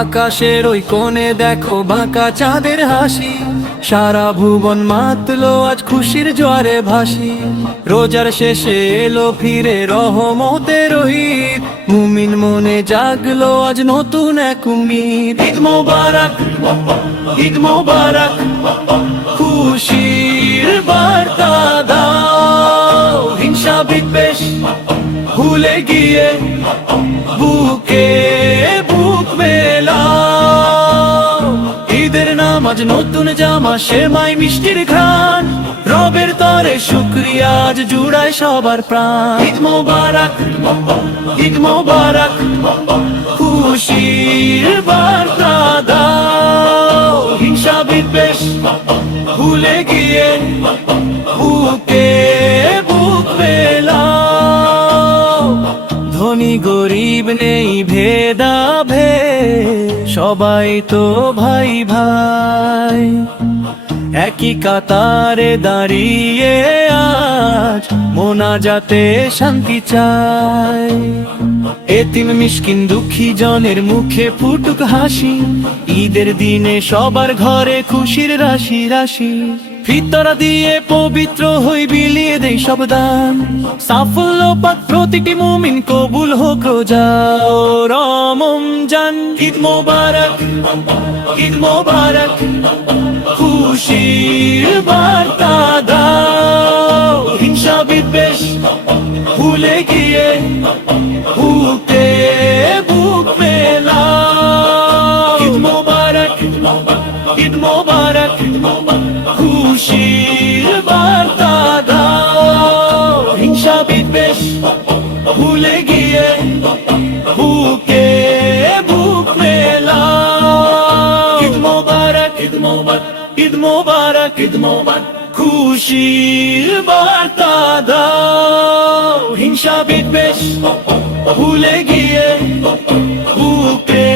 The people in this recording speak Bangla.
আকাশের ওই কোণে দেখো বাঁকা চাঁদের হাসি, সারা ভুবন মাতলো আজ খুশির জোয়ারে ভাসি। রোজার শেষে এলো ফিরে রহমতের ঈদ, মুমিন মনে জাগলো আজ নতুন এক উম্মিদ। ঈদ মোবারক, ঈদ মোবারক, খুশির বার্তা দাও। হিংসা বিদ্বেষ ভুলে গিয়ে বুকে বুক মেলাও। ঈদের নামাজ নতুন জামা সেমাই মিষ্টির ঘ্রাণ, রবের তরে শুকরিয়া আজ জুড়ায় সবার প্রাণ। ঈদ মোবারক, ঈদ মোবারক, খুশির বার্তা দাও। হিংসা বিদ্বেষ ভুলে গিয়ে বুকে বুক মেলাও। ধনী গরিব নেই ভেদাভেদ, সবাই তো ভাই ভাই। একই কাতারে দাঁড়িয়ে আজ মোনাজাতে শান্তি চাই। এতিম মিসকিন দুঃখী জনের মুখে ফুটুক হাসি, ঈদের দিনে সবার ঘরে খুশির রাশি রাশি। ফিতরা দিয়ে পবিত্র হই বিলিয়ে দেই সব দান, সাফল্য পাক প্রতিটি মুমিন কবুল হোক রোজা ও রমজান। ঈদ মোবারক, ঈদ মোবারক, খুশির বার্তা দাও। হিংসা বিদ্বেষ ভুলে গিয়ে বুকে বুক মেলাও। ঈদ মোবারক, ঈদ মোবারক, খুশির বার্তা দাও। হিংসা বিদ্বেষ ভুলে গিয়ে বুকে বুক মেলাও। ঈদ মোবারক, ঈদ মোবারক, ঈদ মোবারক, ঈদ মোবারক, খুশির বার্তা দাও। হিংসা বিদ্বেষ ভুলে গিয়ে বুকে